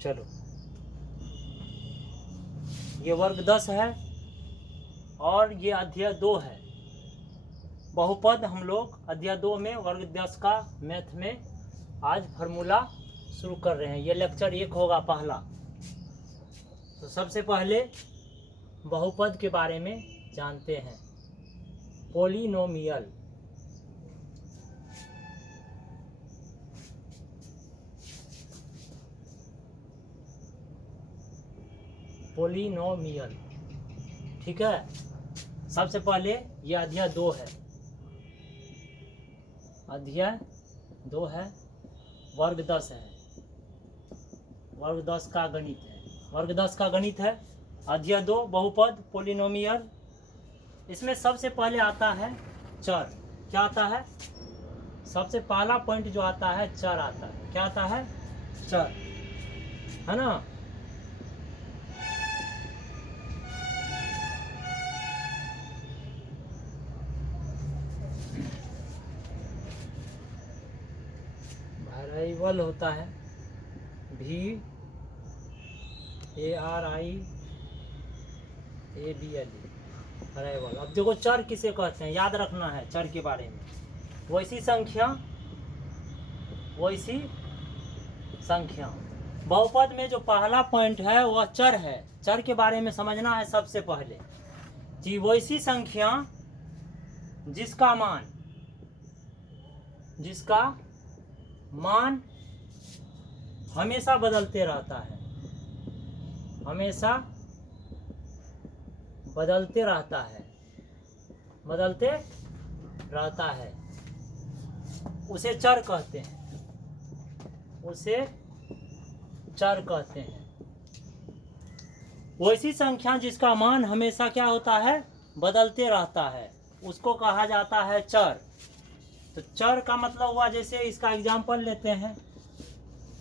चलो, ये वर्ग 10 है और ये अध्याय 2 है। बहुपद हम लोग अध्याय 2 में वर्ग 10 का मैथ में आज फार्मूला शुरू कर रहे हैं। ये लेक्चर 1 होगा पहला। तो सबसे पहले बहुपद के बारे में जानते हैं। पॉलिनोमियल, पॉलिनोमियल, ठीक है। सबसे पहले ये अध्याय 2 है, अध्याय 2 है, वर्ग 10 है, वर्ग 10 का गणित है, वर्ग 10 का गणित है, अध्याय 2 बहुपद पॉलिनोमियल। इसमें सबसे पहले आता है चर। क्या आता है? सबसे पहला पॉइंट जो आता है चर आता है। क्या आता है? चर, है ना। वेरिएबल होता है VARIABLE, वेरिएबल। अब देखो चर किसे कहते हैं, याद रखना है चर के बारे में। वैसी संख्या, वैसी संख्या। बहुपद में जो पहला पॉइंट है वह चर है। चर के बारे में समझना है सबसे पहले जी। वैसी संख्या जिसका मान हमेशा बदलते रहता है, हमेशा बदलते रहता है, बदलते रहता है, उसे चर कहते हैं, उसे चर कहते हैं। वैसी संख्या जिसका मान हमेशा क्या होता है? बदलते रहता है, उसको कहा जाता है चर। तो चर का मतलब हुआ, जैसे इसका एग्जाम्पल लेते हैं।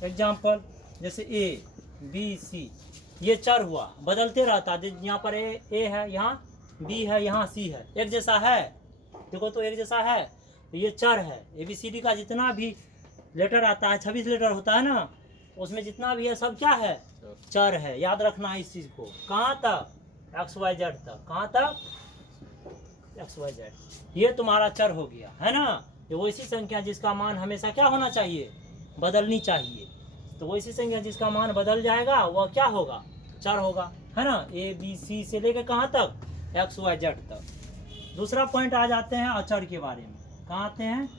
एग्जाम्पल जैसे A B C, ये चर हुआ, बदलते रहता है। यहाँ पर A है, यहाँ B है, यहाँ C है, एक जैसा है। देखो तो एक जैसा है, तो ये चर है। ABCD का जितना भी लेटर आता है, 26 लेटर होता है ना, उसमें जितना भी है सब क्या है? चर है। याद रखना है इस चीज़ को। कहाँ तक? XYZ तक। कहाँ तक? XYZ। ये तुम्हारा चर हो गया, है ना। ये वैसी संख्या जिसका मान हमेशा क्या होना चाहिए? बदलनी चाहिए। तो वैसी संख्या जिसका मान बदल जाएगा वह क्या होगा? चर होगा, है ना। ABC से लेकर कहाँ तक? XYZ तक। दूसरा पॉइंट आ जाते हैं अचर के बारे में। कहाँ आते हैं?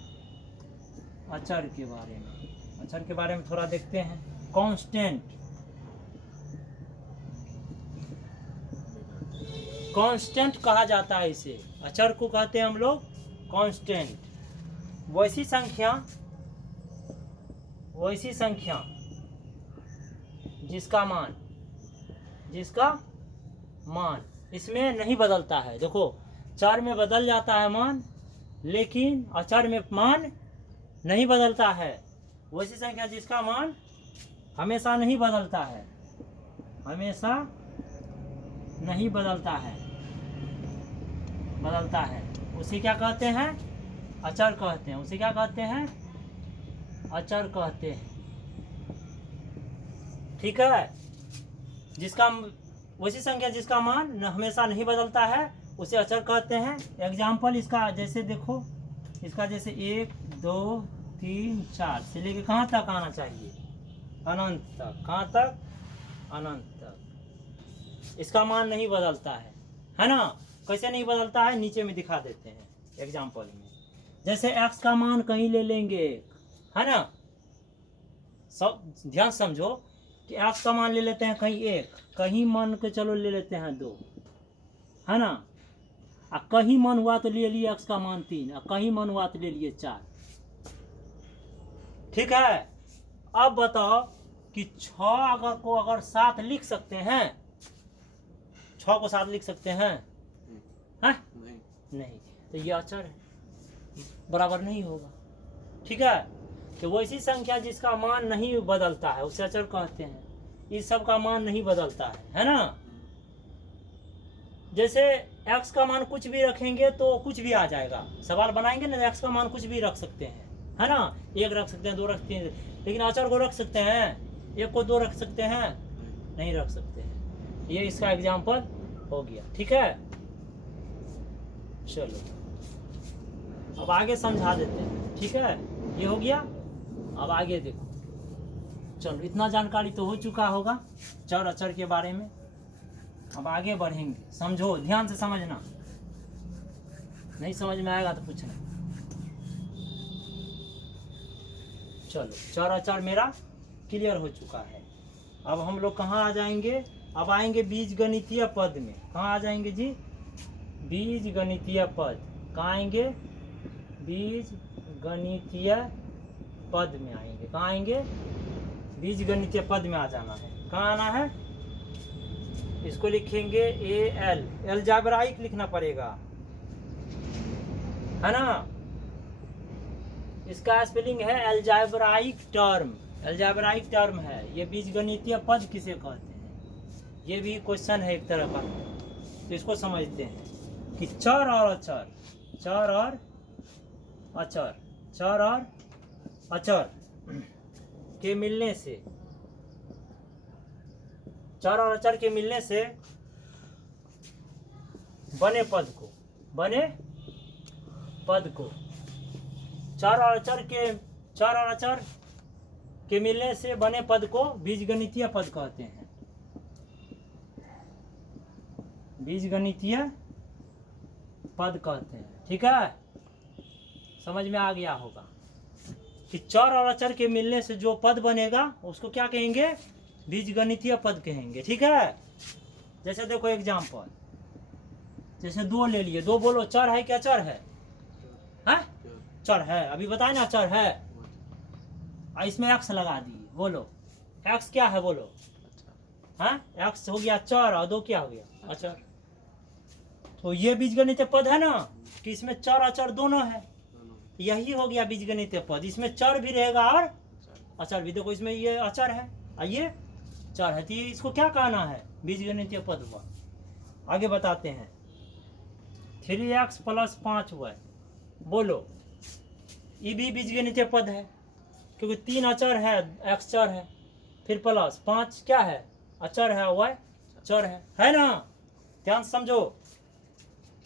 अचर के बारे में। अचर के बारे में थोड़ा देखते हैं। कांस्टेंट, कांस्टेंट कहा जाता है इसे। अचर को कहते हैं हम लोग कांस्टेंट। वैसी संख्या जिसका मान इसमें नहीं बदलता है। देखो चर में बदल जाता है मान, लेकिन अचर में मान नहीं बदलता है। वैसी संख्या जिसका मान हमेशा नहीं बदलता है, हमेशा नहीं बदलता है, उसे क्या कहते हैं? अचर कहते हैं। उसे क्या कहते हैं? अचर कहते हैं, ठीक है। जिसका वैसी संख्या जिसका मान हमेशा नहीं बदलता है उसे अचर कहते हैं। एग्जाम्पल इसका जैसे देखो, इसका जैसे 1 2 3 4 से लेके कहाँ तक आना चाहिए? अनंत तक। कहाँ तक? अनंत तक। इसका मान नहीं बदलता है ना। कैसे नहीं बदलता है? नीचे में दिखा देते हैं एग्जाम्पल में। जैसे x का मान कहीं ले लेंगे, है ना। सब ध्यान समझो कि x का मान ले लेते हैं कहीं 1, कहीं मान के चलो ले लेते हैं 2, है ना। कहीं मन हुआ तो ले लिए x का मान 3, कहीं मन हुआ तो ले लिए 4, ठीक है। अब बताओ कि 6 अगर 7 लिख सकते हैं? 6 को 7 लिख सकते हैं? नहीं। तो ये अचर है, बराबर नहीं होगा, ठीक है। तो वैसी संख्या जिसका मान नहीं बदलता है उसे अचर कहते हैं। इस सब का मान नहीं बदलता है ना। जैसे x का मान कुछ भी रखेंगे तो कुछ भी आ जाएगा। सवाल बनाएंगे ना, x का मान कुछ भी रख सकते हैं, है ना। 1 रख सकते हैं, 2 रख सकते हैं, लेकिन अचर को रख सकते हैं? एक को 2 रख सकते हैं? नहीं रख सकते हैं। ये इसका एग्जाम्पल हो गया। ठीक है, चलो अब आगे समझा देते हैं। ठीक है, ये हो गया। अब आगे देखो, चलो इतना जानकारी तो हो चुका होगा चर अचर के बारे में। अब आगे बढ़ेंगे, समझो, ध्यान से समझना, नहीं समझ में आएगा तो पूछना। चलो चर अचर मेरा क्लियर हो चुका है। अब हम लोग कहाँ आ जाएंगे? अब आएंगे बीज गणितीय पद में। कहाँ आ जाएंगे जी? बीज गणितीय पद। कहाँ आएंगे? बीज गणितीय पद में आएंगे। कहाँ आएंगे? बीज गणितीय पद में आ जाना है। कहाँ आना है? इसको लिखेंगे AL, अलजेब्राइक लिखना पड़ेगा, है ना? इसका स्पेलिंग है अलजेब्राइक टर्म। अलजेब्राइक टर्म है ये। बीजगणितीय पद किसे कहते हैं? ये भी क्वेश्चन है एक तरह का। तो इसको समझते हैं कि चर और अचर, चर और अचर, चर और अचर के मिलने से, चर और अचर के मिलने से बने पद को, बने पद को, चर और अचर के मिलने से बने पद को बीजगणितीय पद कहते हैं। बीजगणितीय पद कहते हैं। ठीक है, समझ में आ गया होगा कि चर और अचर के मिलने से जो पद बनेगा उसको क्या कहेंगे? बीजगणितीय पद कहेंगे। ठीक है, जैसे देखो एग्जाम्पल, जैसे 2 ले लिए। 2 बोलो, चर है क्या अचर है? हैं? चर है। अभी बताए ना चर है। इसमें x लगा दिए, बोलो x क्या है? बोलो हाँ, x हो गया चर और 2 क्या हो गया? अचर। तो ये बीजगणितीय पद है ना कि इसमें चर अचर दोनों है। यही हो गया बीजगणितीय पद। इसमें चर भी रहेगा और अचर भी। देखो इसमें ये अचर है और ये चर है, तो ये इसको क्या कहना है? बीजगणितीय पद हुआ। आगे बताते हैं, 3x + 5y, बोलो ये भी बीजगणितीय पद है क्योंकि 3 अचर है, x चर है, फिर प्लस 5 क्या है? अचर है, y चर है ना? ध्यान समझो।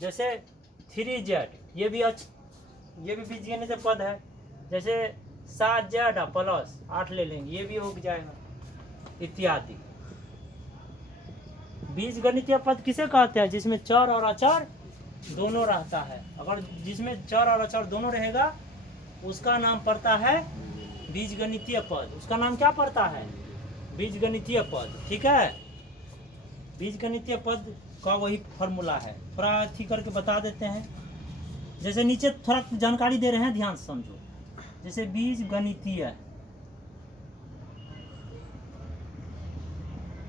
जैसे 3z, ये भी बीजगणितीय पद है। जैसे 7z + 8 ले लेंगे, ये भी हो जाएगा, इत्यादि। बीजगणितीय पद किसे कहते हैं? जिसमें चर और अचर दोनों रहता है। अगर जिसमें चर और अचर दोनों रहेगा उसका नाम पड़ता है बीजगणितीय पद। उसका नाम क्या पड़ता है? बीजगणितीय पद। ठीक है, बीजगणितीय पद का वही फॉर्मूला है। थोड़ा ठीक करके बता देते हैं। जैसे नीचे थोड़ा जानकारी दे रहे हैं, ध्यान से समझो। जैसे बीजगणितीय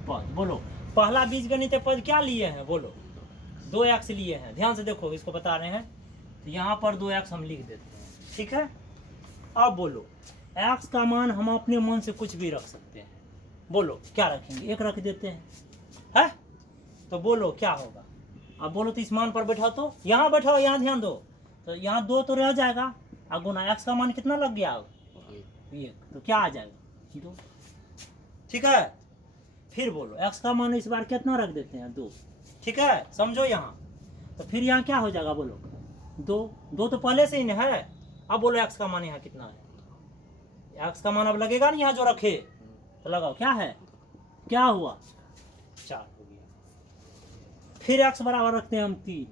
पद, बोलो पहला बीजगणितीय पद क्या लिए हैं? बोलो 2x लिए हैं। ध्यान से देखो, इसको बता रहे हैं। तो यहाँ पर 2x हम लिख देते हैं। ठीक है, अब बोलो x का मान हम अपने मन से कुछ भी रख सकते हैं। बोलो क्या रखेंगे? 1 रख देते हैं, है? तो बोलो क्या होगा? अब बोलो तो इस मान पर बैठा, तो यहाँ बैठाओ, यहाँ ध्यान दो। तो यहाँ 2 तो रह जाएगा, अब गुना x का मान कितना लग गया? 1, तो क्या आ जाएगा? 2। ठीक है, फिर बोलो x का मान इस बार कितना रख देते हैं? 2। ठीक है, समझो यहाँ। तो फिर यहाँ क्या हो जाएगा? बोलो 2 तो पहले से ही है। अब बोलो x का मान यहाँ कितना है? x का मान अब लगेगा नहीं, यहाँ जो रखे तो लगाओ, क्या है? क्या हुआ? 4 हो गया। फिर x बराबर रखते हैं हम 3।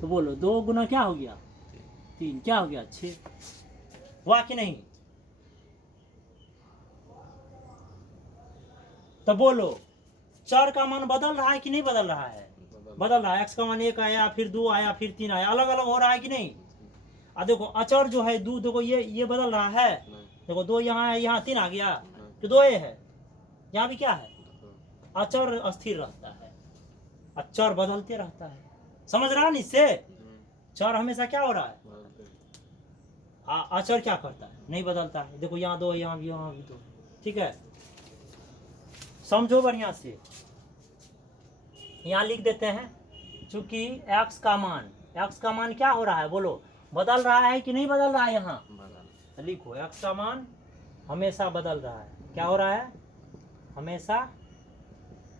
तो बोलो 2 गुना क्या हो गया? 3, क्या हो गया? 6। हुआ कि नहीं? तो बोलो चर का मान बदल रहा है कि नहीं बदल रहा है? बदल रहा है। x का मान 1 आया, फिर 2 आया, फिर 3 आया, अलग अलग हो रहा है कि नहीं? अब देखो अचर जो है 2, देखो ये बदल रहा है। देखो 2 यहाँ है, यहाँ 3 आ गया, तो 2 ये है, यहाँ भी क्या है? अचर स्थिर रहता है, अचर बदलते रहता है। समझ रहा है? इससे चर हमेशा क्या हो रहा है? अचर क्या करता है? नहीं बदलता है। देखो यहाँ 2, यहाँ भी 2। ठीक है, समझो बढ़िया से। यहाँ लिख देते हैं, चूंकि x का मान क्या हो रहा है? बोलो बदल रहा है कि नहीं बदल रहा है? यहाँ लिखो x का मान हमेशा बदल रहा है। क्या हो रहा है? हमेशा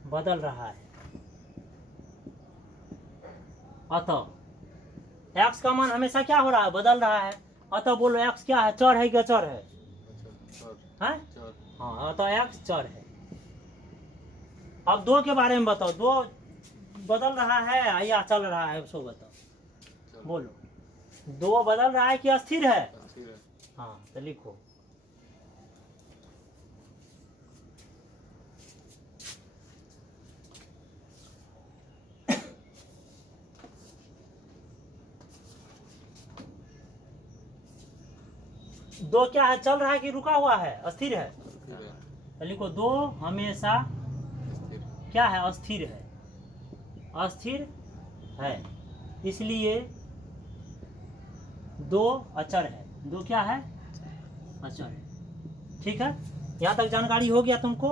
बदल रहा है। अतः एक्स का मान हमेशा क्या हो रहा है? बदल रहा है। अतः बोलो एक्स क्या है? चर है क्या चर है? हैं? हाँ, अतः एक्स चर है। अब दो के बारे में बताओ, दो बदल रहा है या चल रहा है? उसको बताओ, बोलो। दो बदल रहा है कि अस्थिर है? हाँ, तो लिखो। दो क्या है? चल रहा है कि रुका हुआ है? अस्थिर है। तो लिखो दो हमेशा क्या है? अस्थिर है। अस्थिर है, इसलिए दो अचर है। दो क्या है? अचर है। ठीक है, यहाँ तक जानकारी हो गया तुमको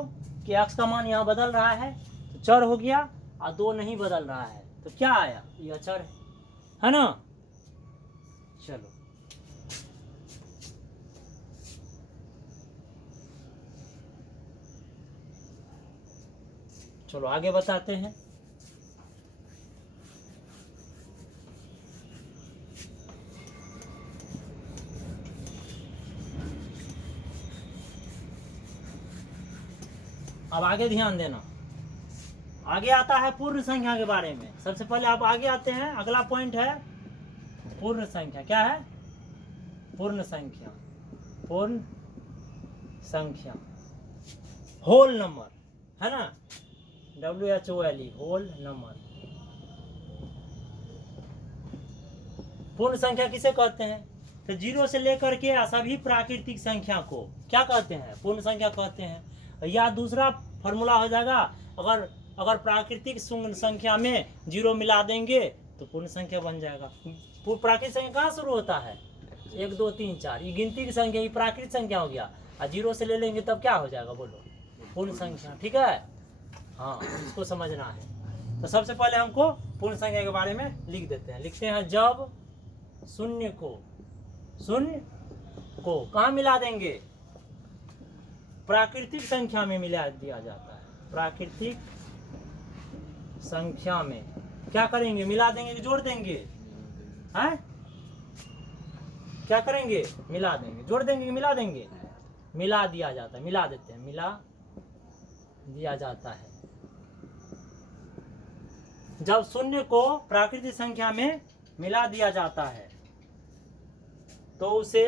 कि एक्स का मान यहाँ बदल रहा है तो चर हो गया, और दो नहीं बदल रहा है तो क्या आया? ये अचर है ना। चलो चलो आगे बताते हैं। अब आगे ध्यान देना, आगे आता है पूर्ण संख्या के बारे में। सबसे पहले आप आगे आते हैं, अगला पॉइंट है पूर्ण संख्या। क्या है? पूर्ण संख्या। पूर्ण संख्या, होल नंबर, है ना, WHOLE, होल नंबर। पूर्ण संख्या किसे कहते हैं? तो जीरो से लेकर के सभी प्राकृतिक संख्या को क्या कहते हैं? पूर्ण संख्या कहते हैं। या दूसरा फॉर्मूला हो जाएगा, अगर अगर प्राकृतिक संख्या में जीरो मिला देंगे तो पूर्ण संख्या बन जाएगा। प्राकृतिक संख्या कहाँ शुरू होता है? 1 2 3 4, ये गिनती की संख्या, ये प्राकृतिक संख्या हो गया। और जीरो से ले लेंगे तब क्या हो जाएगा? बोलो, पूर्ण संख्या। ठीक है, हाँ, इसको समझना है। तो सबसे पहले हमको पूर्ण संख्या के बारे में लिख देते हैं। लिखते हैं जब शून्य को कहाँ मिला देंगे? प्राकृतिक संख्या में मिला दिया जाता है। प्राकृतिक संख्या में क्या करेंगे? मिला देंगे कि जोड़ देंगे? हैं? क्या करेंगे? मिला देंगे। जोड़ देंगे कि मिला देंगे? मिला दिया जाता है। मिला देते हैं, मिला दिया जाता है। जब शून्य को प्राकृतिक संख्या में मिला दिया जाता है तो उसे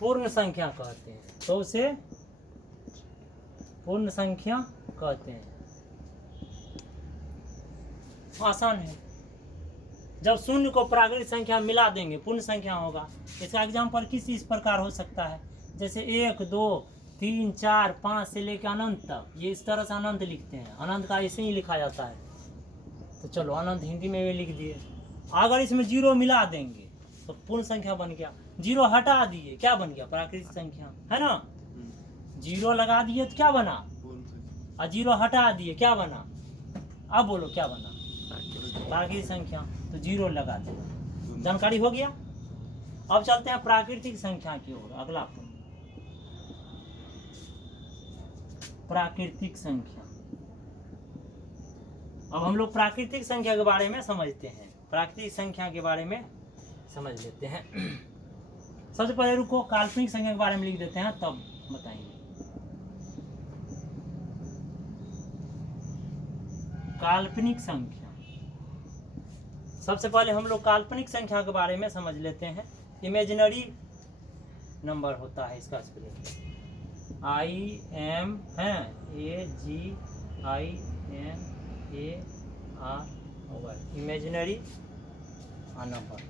पूर्ण संख्या कहते हैं। तो उसे पूर्ण संख्या कहते हैं। आसान है। जब शून्य को प्राकृतिक संख्या मिला देंगे पूर्ण संख्या होगा। इसका एग्जाम्पल इस प्रकार हो सकता है, जैसे 1 2 3 4 5 से लेकर अनंत तक। ये इस तरह से अनंत लिखते हैं। अनंत का ऐसे ही लिखा जाता है। तो चलो अनंत हिंदी में भी लिख दिए। अगर इसमें जीरो मिला देंगे तो पूर्ण संख्या बन गया। जीरो हटा दिए, क्या बन गया? प्राकृतिक संख्या, है ना। जीरो लगा दिए तो क्या बना? और जीरो हटा दिए क्या बना? अब बोलो क्या बना? प्राकृतिक संख्या। तो जीरो लगा दिया। जानकारी हो गया। अब चलते हैं प्राकृतिक संख्या की ओर। अगला प्राकृतिक संख्या। अब हम लोग प्राकृतिक संख्या के बारे में समझते हैं। प्राकृतिक संख्या के बारे में समझ लेते हैं। सबसे पहले रुको, काल्पनिक संख्या के बारे में लिख देते हैं, तब बताएंगे। काल्पनिक संख्या। सबसे पहले हम लोग काल्पनिक संख्या के बारे में समझ लेते हैं। इमेजिनरी नंबर होता है इसका स्पेलिंग IM है, AGINAR, इमेजिनरी नंबर।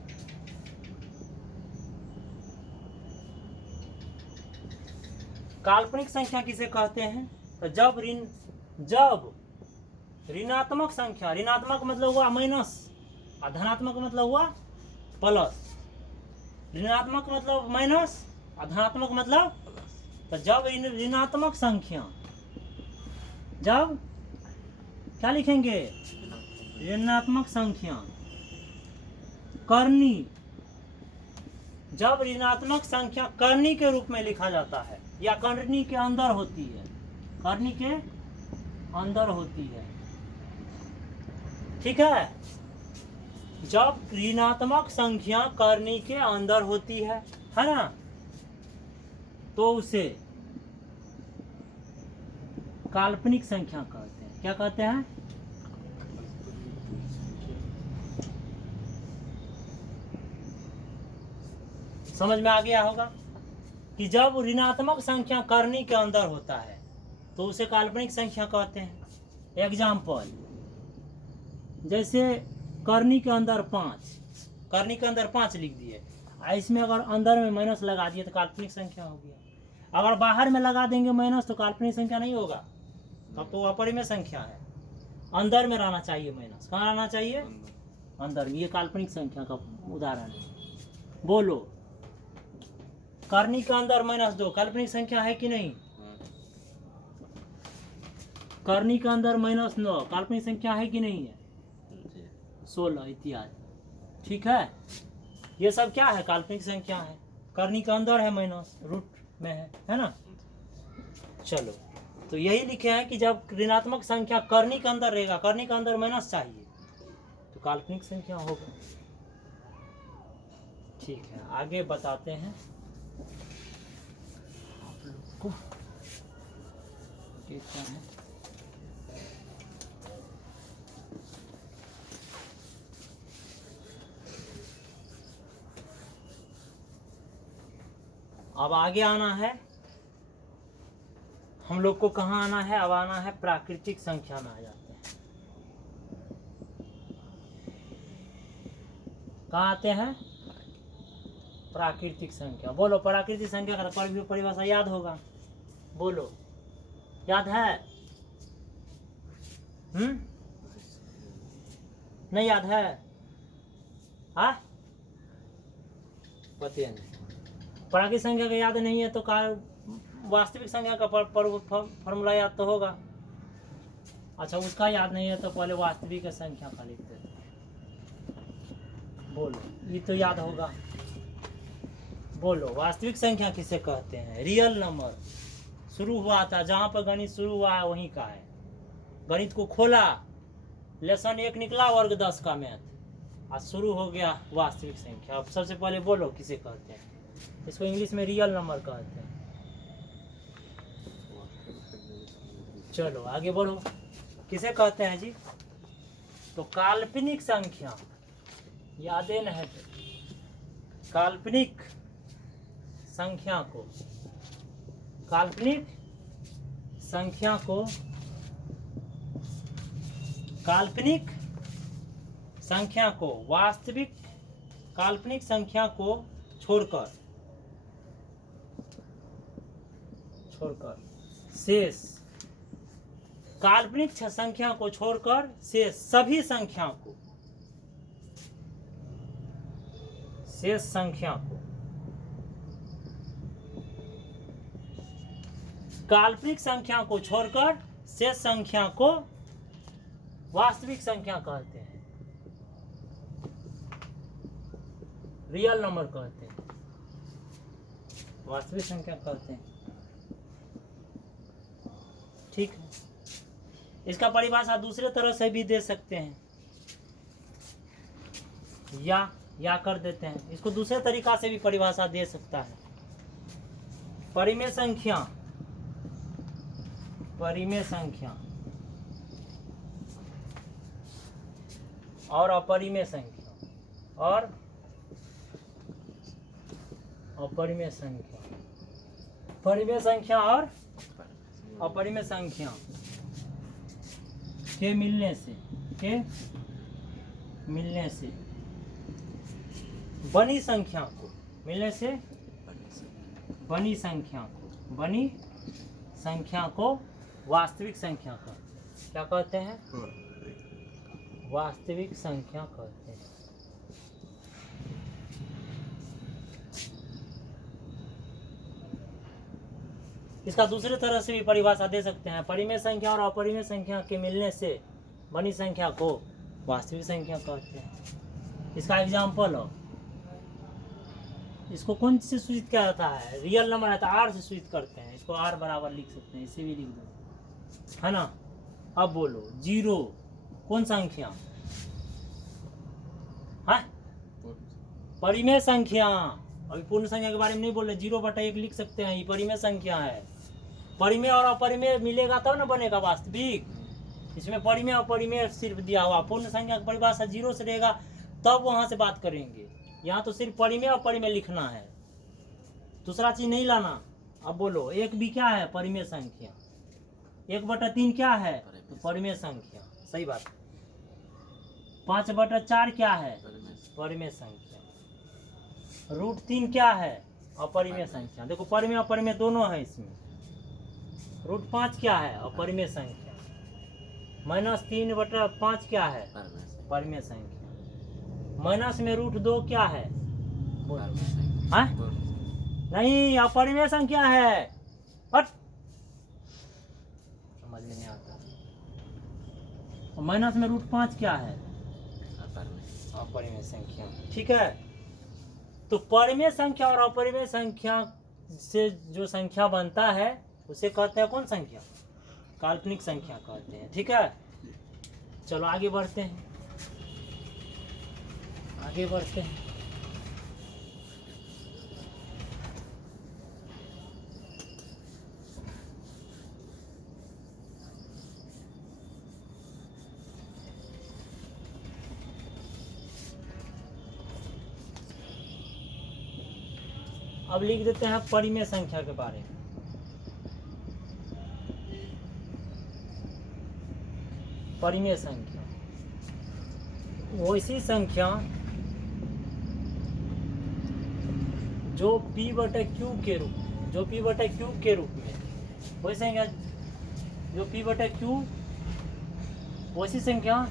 काल्पनिक संख्या किसे कहते हैं? तो जब ऋणात्मक संख्या, ऋणात्मक मतलब हुआ माइनस, और धनात्मक मतलब हुआ प्लस। ऋणात्मक मतलब माइनस और धनात्मक मतलब, तो जब ऋणात्मक संख्या, जब क्या लिखेंगे? ऋणात्मक संख्या करनी जब ऋणात्मक संख्या करनी के रूप में लिखा जाता है या करनी के अंदर होती है, करनी के अंदर होती है, ठीक है। जब ऋणात्मक संख्या करनी के अंदर होती है ना, तो उसे काल्पनिक संख्या कहते हैं। क्या कहते हैं? समझ में आ गया होगा कि जब ऋणात्मक संख्या करनी के अंदर होता है तो उसे काल्पनिक संख्या कहते हैं। एग्जाम्पल, जैसे करनी के अंदर 5, करनी के अंदर 5 लिख दिए, इसमें अगर अंदर में माइनस लगा दिए तो काल्पनिक संख्या हो गया। अगर बाहर में लगा देंगे माइनस तो काल्पनिक संख्या नहीं होगा, तब तो अपरिमेय संख्या है। अंदर में रहना चाहिए माइनस, कहाँ रहना चाहिए? अंदर में। ये काल्पनिक संख्या का उदाहरण है। बोलो, करनी के अंदर -2 काल्पनिक संख्या है कि नहीं? करनी के अंदर -9 काल्पनिक संख्या है कि नहीं है? 16 इत्यादि, ठीक है। ये सब क्या है? काल्पनिक संख्या है। करनी के अंदर है माइनस, रूट में है ना। चलो, तो यही लिखे हैं कि जब ऋणात्मक संख्या करनी के अंदर रहेगा, करनी के अंदर माइनस चाहिए, तो काल्पनिक संख्या होगा। ठीक है, आगे बताते हैं आप लोग को क्या है। अब आगे आना है हम लोग को, कहाँ आना है? अब आना है प्राकृतिक संख्या में आ जाते हैं। कहाँ आते हैं? प्राकृतिक संख्या। बोलो, प्राकृतिक संख्या का परिभाषा याद होगा? बोलो, याद है? नहीं याद है? हाँ, पता नहीं। प्राकृतिक संख्या का याद नहीं है तो वास्तविक संख्या का फॉर्मूला याद तो होगा। अच्छा, उसका याद नहीं है तो पहले वास्तविक संख्या का लिखते थे। बोलो, ये तो याद होगा। बोलो, वास्तविक संख्या किसे कहते हैं? Real number. शुरू हुआ था जहाँ पर गणित शुरू हुआ है वहीं का है। गणित को खोला, लेसन 1 निकला, वर्ग 10 का मैथ, आज शुरू हो गया वास्तविक संख्या। अब सबसे पहले बोलो किसे कहते हैं? इसको इंग्लिश में रियल नंबर कहते हैं। चलो आगे बोलो, किसे कहते हैं जी? तो काल्पनिक संख्या, यादें न है तो काल्पनिक संख्या को, काल्पनिक संख्या को, काल्पनिक संख्या को वास्तविक काल्पनिक संख्या को छोड़कर शेष, काल्पनिक संख्या को छोड़कर शेष सभी संख्या को, शेष संख्या को काल्पनिक संख्या को छोड़कर शेष संख्या को वास्तविक संख्या कहते हैं, रियल नंबर कहते हैं, वास्तविक संख्या कहते हैं। ठीक है, इसका परिभाषा दूसरे तरह से भी दे सकते हैं, या कर देते हैं। इसको दूसरे तरीका से भी परिभाषा दे सकता है। परिमेय संख्या, परिमेय संख्या और अपरिमेय संख्या, और अपरिमेय संख्या, परिमेय संख्या और अपरिमेय संख्या के मिलने से बनी संख्या को, मिलने से बनी संख्या को वास्तविक संख्या का क्या कहते हैं? वास्तविक संख्या कहते हैं। इसका दूसरे तरह से भी परिभाषा दे सकते हैं। परिमेय संख्या और अपरिमेय संख्या के मिलने से बनी संख्या को वास्तविक संख्या कहते हैं। इसका एग्जाम्पल हो, इसको कौन से सूचित किया जाता है? रियल नंबर है तो आर से सूचित करते हैं। इसको आर बराबर लिख सकते हैं, इसे भी लिख दो, है ना। अब बोलो जीरो कौन संख्या है? परिमेय संख्या। अभी पूर्ण संख्या के बारे में नहीं बोल रहे, 0/1 लिख सकते हैं, ये परिमेय संख्या है। परिमेय और अपरिमेय मिलेगा तब ना बनेगा वास्तविक। इसमें परिमेय और अपरिमेय सिर्फ दिया हुआ, पूर्ण संख्या की परिभाषा 0 से रहेगा तब वहां से बात करेंगे। यहाँ तो सिर्फ परिमेय और अपरिमेय लिखना है, दूसरा चीज नहीं लाना। अब बोलो एक भी क्या है? परिमेय संख्या। 1/3 क्या है? तो परिमेय संख्या, सही बात। 5/4 क्या है? परिमेय संख्या। √3 क्या है? अपरिमेय संख्या। देखो परिमेय अपरिमेय दोनों है इसमें। √5 क्या है? अपरिमेय संख्या। -3/5 क्या है? परिमेय संख्या। माइनस में √2 क्या है? हाँ? नहीं, अपरिमेय संख्या है। हट, समझ में नहीं आता। माइनस में √5 क्या है? अपरिमेय संख्या। ठीक है, तो परिमेय संख्या और अपरिमेय संख्या से जो संख्या बनता है उसे कहते हैं कौन संख्या? काल्पनिक संख्या कहते हैं। ठीक है, चलो आगे बढ़ते हैं, आगे बढ़ते हैं। अब लिख देते हैं परिमेय संख्या के बारे में। परिमेय संख्या वैसी संख्या जो p/q के रूप में, जो p/q के रूप में, वही संख्या जो p/q, वैसी संख्या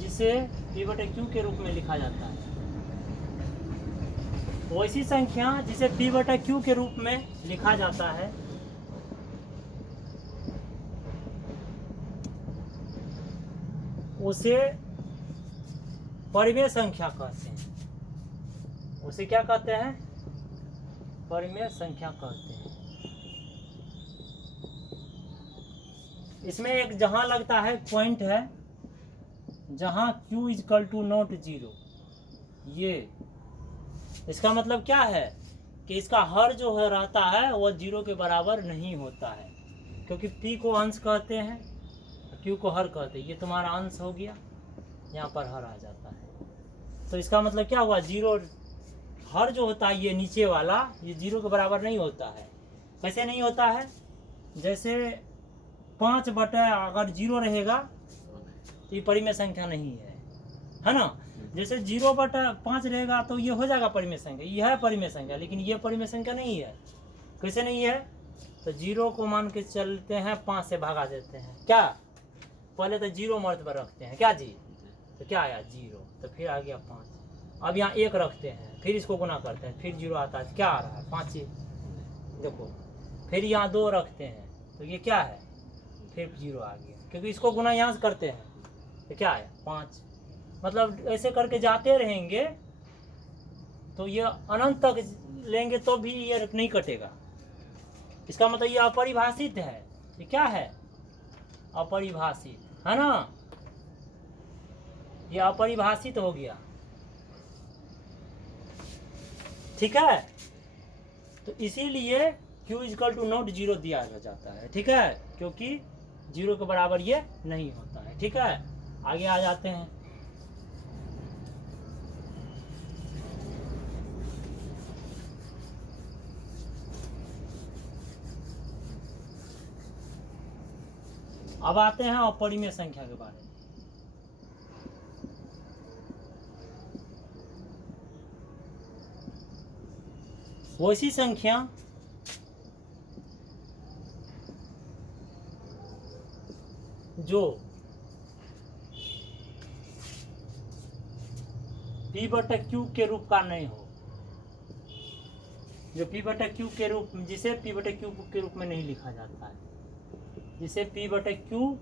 जिसे p/q के रूप में लिखा जाता है, वैसी संख्या जिसे p/q के रूप में लिखा जाता है उसे परिमेय संख्या कहते हैं। उसे क्या कहते हैं? परिमेय संख्या कहते हैं। इसमें एक जहां लगता है पॉइंट है, जहां q = नॉट 0। ये इसका मतलब क्या है कि इसका हर जो है रहता है वह 0 के बराबर नहीं होता है, क्योंकि p को अंश कहते हैं, q को हर कहते हैं। ये तुम्हारा अंश हो गया, यहाँ पर हर आ जाता है। तो इसका मतलब क्या हुआ? 0 हर जो होता है ये नीचे वाला, ये 0 के बराबर नहीं होता है। कैसे नहीं होता है? जैसे 5/, अगर 0 रहेगा तो ये परिमेय संख्या नहीं है ना। जैसे 0/5 रहेगा तो ये हो जाएगा परिमेय संख्या, यह है परिमेय संख्या, लेकिन ये परिमेय संख्या नहीं है। कैसे नहीं है? तो 0 को मान के चलते हैं, 5 से भागा देते हैं। क्या? पहले तो 0 मर्तबा रखते हैं, क्या जी? तो क्या आया? 0। तो फिर आ गया 5। अब यहाँ 1 रखते हैं, फिर इसको गुना करते हैं, फिर 0 आता है। क्या आ रहा है? 5। देखो, फिर यहाँ 2 रखते हैं तो ये क्या है? फिर 0 आ गया, क्योंकि इसको गुना यहाँ से करते हैं। तो क्या आया? 5। मतलब ऐसे करके जाते रहेंगे तो ये अनंत तक लेंगे तो भी ये नहीं कटेगा। इसका मतलब ये अपरिभाषित है। ये क्या है? अपरिभाषित, है ना। ये अपरिभाषित हो गया। ठीक है, तो इसीलिए q = नॉट 0 दिया जाता है। ठीक है, क्योंकि 0 के बराबर ये नहीं होता है। ठीक है, आगे आ जाते हैं। अब आते हैं अपरिमेय संख्या के बारे में। वैसी संख्या जो p/q के रूप का नहीं हो, जो p/q के रूप, जिसे p/q के रूप में नहीं लिखा जाता है, जिसे p/q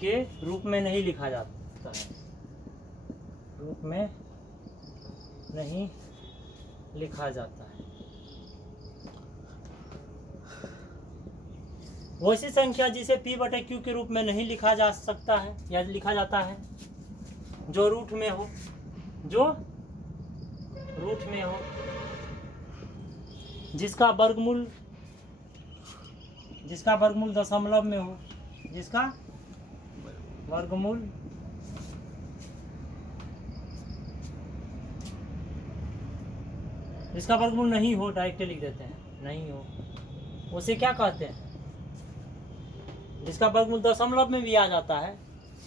के रूप में नहीं लिखा जाता है, रूप में नहीं लिखा जाता है। वैसी संख्या जिसे p/q के रूप में नहीं लिखा जा सकता है या लिखा जाता है, जो रूट में हो, जो रूट में हो, जिसका वर्गमूल दशमलव में हो, जिसका वर्गमूल नहीं हो, डायरेक्ट लिख देते हैं, नहीं हो, उसे क्या कहते हैं? जिसका वर्गमूल दशमलव में भी आ जाता है,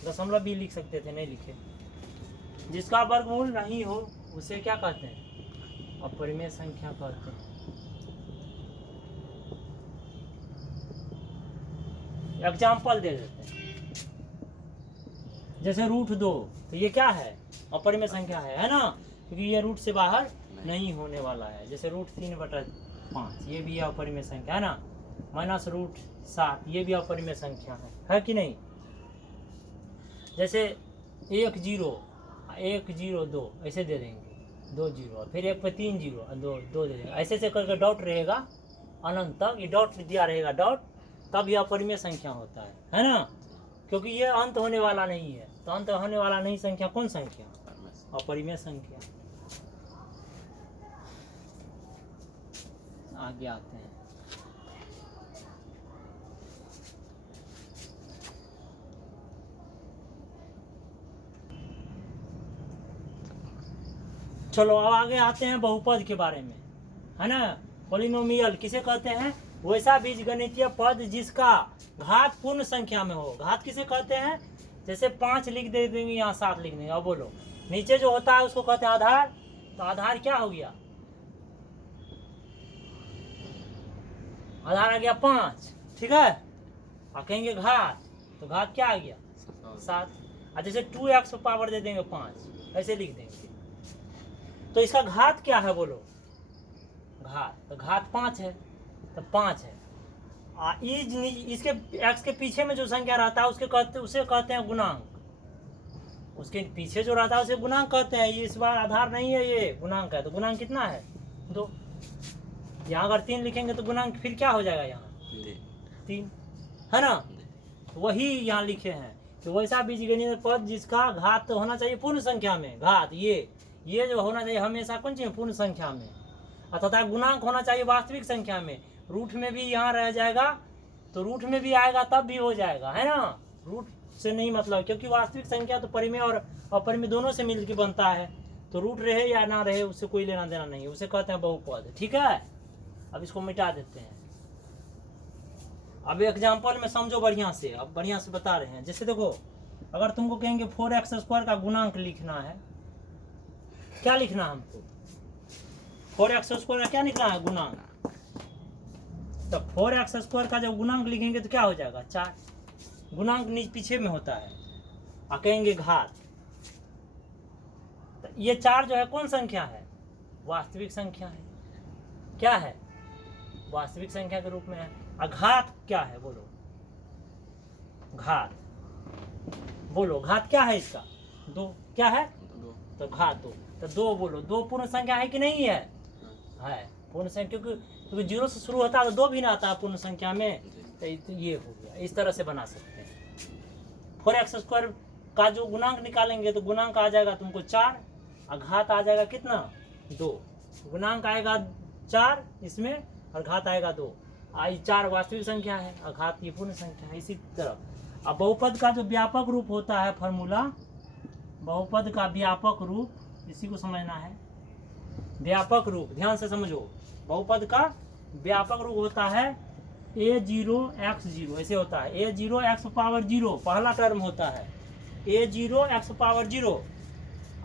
दशमलव भी लिख सकते थे, नहीं लिखे। जिसका वर्गमूल नहीं हो उसे क्या कहते हैं? अपरिमेय संख्या कहते हैं। एग्जाम्पल दे देते हैं, जैसे रूट 2, तो ये क्या है? अपरिमेय संख्या है ना, क्योंकि ये रूट से बाहर नहीं होने वाला है। जैसे रूट 3/5, ये भी अपरिमेय संख्या है ना। माइनस रूट 7, ये भी अपरिमेय संख्या है कि नहीं? जैसे 1 0 1 0 2 ऐसे दे देंगे, 2 0, फिर 1 पे 3 0 2 दे देंगे, ऐसे से करके डॉट रहेगा अनंत तक। ये डॉट दिया रहेगा डॉट, तब यह अपरिमेय संख्या होता है ना, क्योंकि ये अंत होने वाला नहीं है। तो अंत होने वाला नहीं संख्या कौन संख्या? अपरिमेय संख्या। आगे आते हैं। चलो अब आगे आते हैं बहुपद के बारे में, है ना। पॉलिनोमियल किसे कहते हैं? वैसा बीजगणितीय पद जिसका घात पूर्ण संख्या में हो। घात किसे कहते हैं? जैसे 5 लिख दे देंगे, यहाँ 7 लिख देंगे। अब बोलो, नीचे जो होता है उसको कहते हैं आधार। तो आधार क्या हो गया? आधार आ गया 5, ठीक है। और कहेंगे घात, तो घात क्या आ गया? 7। और जैसे 2x पावर दे देंगे 5, ऐसे लिख देंगे। तो इसका घात क्या है बोलो? घात, तो घात 5 है, तो 5 है। इसके x के पीछे में जो संख्या रहता है उसे कहते हैं गुणांक। उसके पीछे जो रहता है उसे गुणांक कहते हैं। ये इस बार आधार नहीं है, ये गुणांक है। तो गुणांक कितना है? 2। यहाँ अगर 3 लिखेंगे तो गुणांक फिर क्या हो जाएगा? यहाँ 3, है ना। तो वही यहाँ लिखे हैं कि वैसा बीजगणितीय पद जिसका घात तो होना चाहिए पूर्ण संख्या में। घात ये जो होना चाहिए हमेशा कौन चाहिए? पूर्ण संख्या में। तथा गुणांक होना चाहिए वास्तविक संख्या में। रूट में भी यहाँ रह जाएगा, तो रूट में भी आएगा तब भी हो जाएगा, है ना। रूट से नहीं मतलब, क्योंकि वास्तविक संख्या तो परिमेय और अपरिमेय दोनों से मिलकर बनता है। तो रूट रहे या ना रहे उससे कोई लेना देना नहीं, उसे कहते हैं बहुपद, ठीक है। अब इसको मिटा देते हैं। अब एग्जाम्पल में समझो बढ़िया से, अब बढ़िया से बता रहे हैं। जैसे देखो, अगर तुमको कहेंगे 4x² का गुणांक लिखना है, क्या लिखना है हमको? 4x² का क्या लिखना है? गुणांक। तो 4x² का जब गुणांक लिखेंगे तो क्या हो जाएगा? 4। गुणांक नीचे पीछे में होता है। और कहेंगे घात, तो ये 4 जो है कौन संख्या है? वास्तविक संख्या है। क्या है? वास्तविक संख्या के रूप में है। और घात क्या है बोलो? घात बोलो, घात क्या है इसका? 2। क्या है? 2। तो घात 2, तो 2 बोलो। 2 पूर्ण संख्या है कि नहीं है? है पूर्ण संख्या, क्योंकि 0 से शुरू होता है तो 2 भी ना आता है पूर्ण संख्या में। तो ये हो गया। इस तरह से बना सकते हैं। 4x² का जो गुणांक निकालेंगे तो गुणांक आ जाएगा तुमको 4, और घात आ जाएगा कितना? 2। गुणांक आएगा 4 इसमें, और घात आएगा 2। 4 वास्तविक संख्या है, और घात ये पूर्ण संख्या है। इसी तरह अब बहुपद का जो व्यापक रूप होता है, फॉर्मूला बहुपद का व्यापक रूप, इसी को समझना है। व्यापक रूप ध्यान से समझो। बहुपद का व्यापक रूप होता है a0x0, ऐसे होता है। a0x⁻0 पहला टर्म होता है। a0x⁻0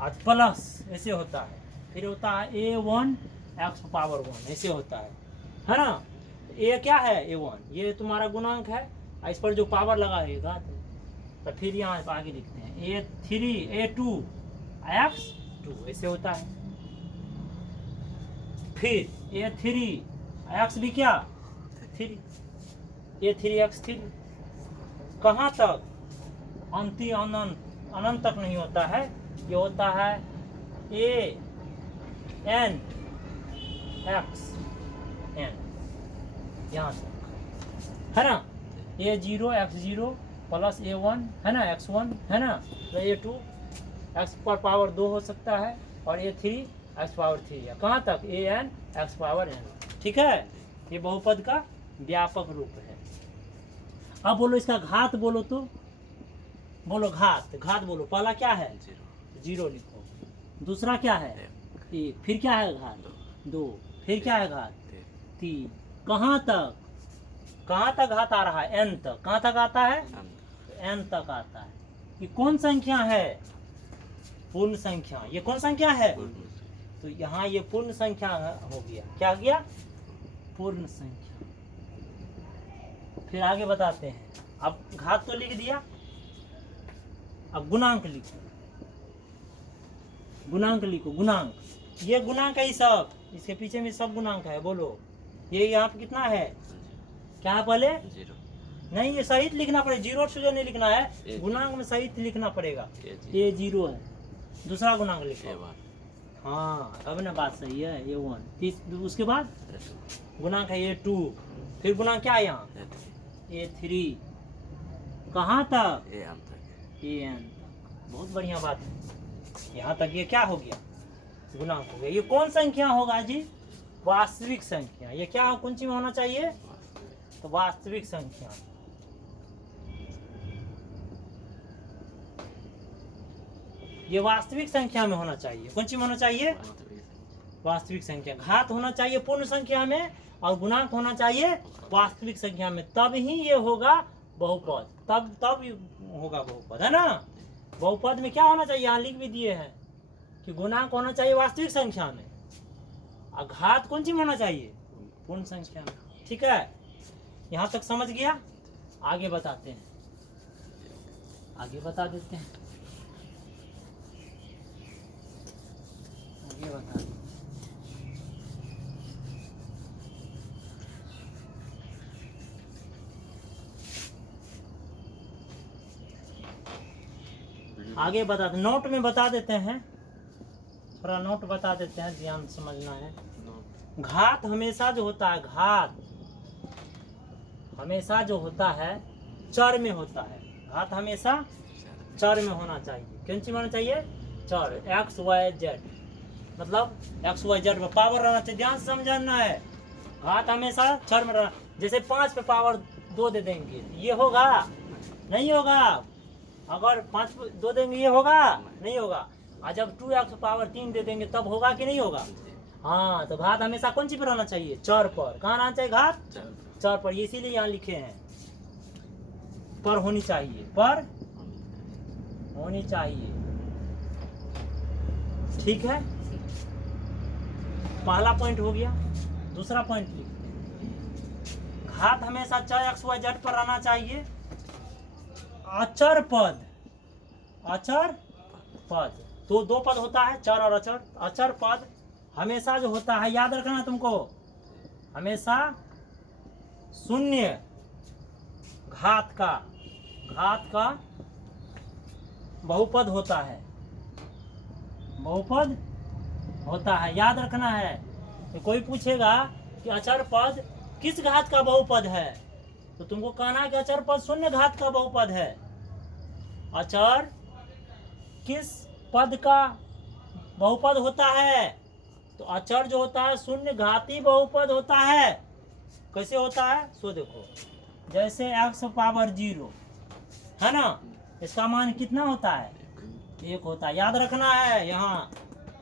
और प्लस ऐसे होता है। फिर होता है a1x⁻1 ऐसे होता है ना। ए क्या है? a1, ये तुम्हारा गुणांक है। इस पर जो पावर लगाएगा तो फिर यहाँ आगे लिखते हैं a3 a2x2 ऐसे होता है। फिर a3x भी क्या? 3, a3x3 कहाँ तक? अनंत तक नहीं होता है। ये होता है एन एक्स एन, यहाँ तक है ना। a0 x0 प्लस a1 है ना, x1 है ना, तो a2 x पर पावर 2 हो सकता है, और a3 x पावर 3 है। कहाँ तक, an x पावर n। ठीक है, ये बहुपद का व्यापक रूप है। अब बोलो इसका घात, बोलो तो बोलो घात, घात बोलो। पहला क्या है, 0 लिखो। दूसरा क्या है, 1। फिर क्या है घात, 2। फिर क्या है घात, 3। कहाँ तक, कहाँ तक घात आ रहा है, n तक। कहाँ तक आता है, n तक आता है। ये कौन संख्या है, पूर्ण संख्या। ये कौन संख्या है, तो यहाँ ये पूर्ण संख्या हो गया। क्या हो गया, पूर्ण संख्या। फिर आगे बताते हैं। अब घात तो लिख दिया, अब गुणांक लिखो। गुणांक लिखो, गुणांक। ये गुणांक है, सब इसके पीछे में सब गुणांक है। बोलो ये यहाँ पे कितना है, क्या है पहले, 0 नहीं, ये सहित लिखना पड़ेगा, 0 से नहीं लिखना है, गुणांक में सहित लिखना पड़ेगा। ये 0 है। दूसरा गुणांक लिखो, हाँ अब ना बात सही है, ये 1। उसके बाद गुणांक है ये 2। फिर गुणांक क्या है यहाँ, ये 3। कहाँ तक, ये n तक। बहुत बढ़िया बात है, यहाँ तक ये क्या हो गया, गुणांक हो गया। ये कौन संख्या होगा जी, वास्तविक संख्या। ये क्या कौन सी में होना चाहिए, तो वास्तविक संख्या। ये वास्तविक संख्या में होना चाहिए। कौन सी में होना चाहिए, वास्तविक संख्या। घात होना चाहिए पूर्ण संख्या में, और गुणांक होना चाहिए वास्तविक संख्या में। तब ही ये होगा बहुपद, तब होगा बहुपद, है ना। बहुपद में क्या होना चाहिए, यहाँ लिख भी दिए हैं कि गुणांक होना चाहिए वास्तविक संख्या में, और घात कौन सी में होना चाहिए, पूर्ण संख्या में। ठीक है, यहाँ तक समझ गया। आगे बताते हैं, आगे बता देते हैं, आगे बता देते हैं। आगे बता दे, नोट में बता देते हैं, थोड़ा नोट बता देते हैं, ध्यान समझना है। घात हमेशा जो होता है, घात हमेशा जो होता है चर में होता है। घात हमेशा चर में होना चाहिए। कौन सी होना चाहिए, चर, एक्स वाई जेड, मतलब एक्स वाई जेड में पावर रहना चाहिए। ध्यान से समझना है, घात हमेशा चर में रहना। जैसे 5 पे पावर 2 दे देंगे, ये होगा, नहीं होगा। अगर 5 पे 2 देंगे, ये होगा, नहीं होगा। और जब 2x पावर 3 दे देंगे, तब होगा कि नहीं होगा। हाँ, तो घात हमेशा कौन सी पर रहना चाहिए, चर पर। कहाँ रहना चाहिए घात, चर पर। इसीलिए यहाँ लिखे हैं पर होनी चाहिए, पर होनी चाहिए। ठीक है, पहला पॉइंट हो गया। दूसरा पॉइंट लिख, घात हमेशा चर x y z पर रहना चाहिए। अचर पद, अचर पद, तो 2 पद होता है, चर और अचर। अचर पद हमेशा जो होता है, याद रखना तुमको, हमेशा शून्य घात का बहुपद होता है, बहुपद होता है, याद रखना है। तो कोई पूछेगा कि अचर पद किस घात का बहुपद है, तो तुमको कहना है कि अचर पद शून्य घात का बहुपद है। अचर किस पद का बहुपद होता है, तो अचर जो होता है शून्य घाती बहुपद होता है। कैसे होता है, सो देखो, जैसे x पावर 0 है ना, इसका मान कितना होता है, 1 होता है। याद रखना है, यहाँ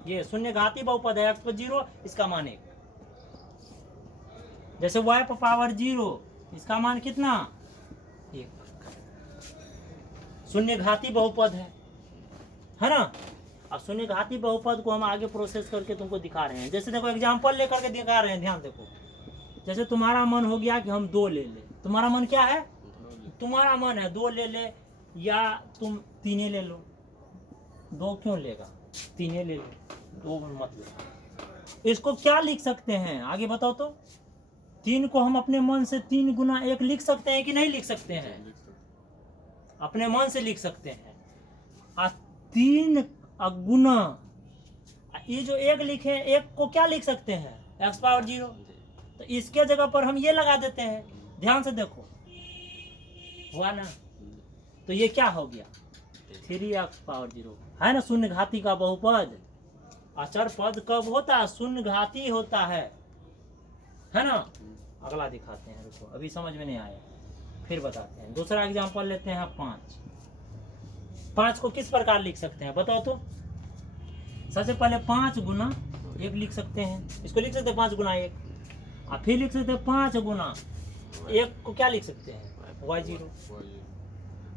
ये शून्य घाती बहुपद है, x पर 0, इसका मान 1। जैसे y पर पावर 0, इसका मान कितना, 1। शून्य घाती बहुपद है ना। अब शून्य घाती बहुपद को हम आगे प्रोसेस करके तुमको दिखा रहे हैं। जैसे देखो, एग्जांपल लेकर के दिखा रहे हैं, ध्यान देखो। जैसे तुम्हारा मन हो गया कि हम 2 ले ले, तुम्हारा मन क्या है, तुम्हारा मन है 2 ले ले, या तुम 3 ले लो। 2 क्यों लेगा, 3 ले लो, 2 मत लो। इसको क्या लिख सकते हैं, आगे बताओ तो। 3 को हम अपने मन से 3 गुना 1 लिख सकते हैं कि नहीं लिख सकते हैं, अपने मन से लिख सकते हैं। 3 गुना ये जो एक लिखे, एक को क्या लिख सकते हैं, एक्स पावर 0। तो इसके जगह पर हम ये लगा देते हैं, ध्यान से देखो, हुआ ना। तो ये क्या हो गया, 3x पावर 0 है ना, शून्य घाती का बहुपद। अचर पद कब होता है, शून्य घाती होता है ना। अगला दिखाते हैं, रुको अभी समझ में नहीं आया, फिर बताते हैं। दूसरा एग्जांपल लेते हैं 5 को किस प्रकार लिख सकते हैं बताओ तो। सबसे पहले 5 गुना 1 लिख सकते हैं, इसको लिख सकते हैं 5 गुना 1, और फिर लिख सकते हैं 5 गुना 1 को क्या लिख सकते हैं, y0,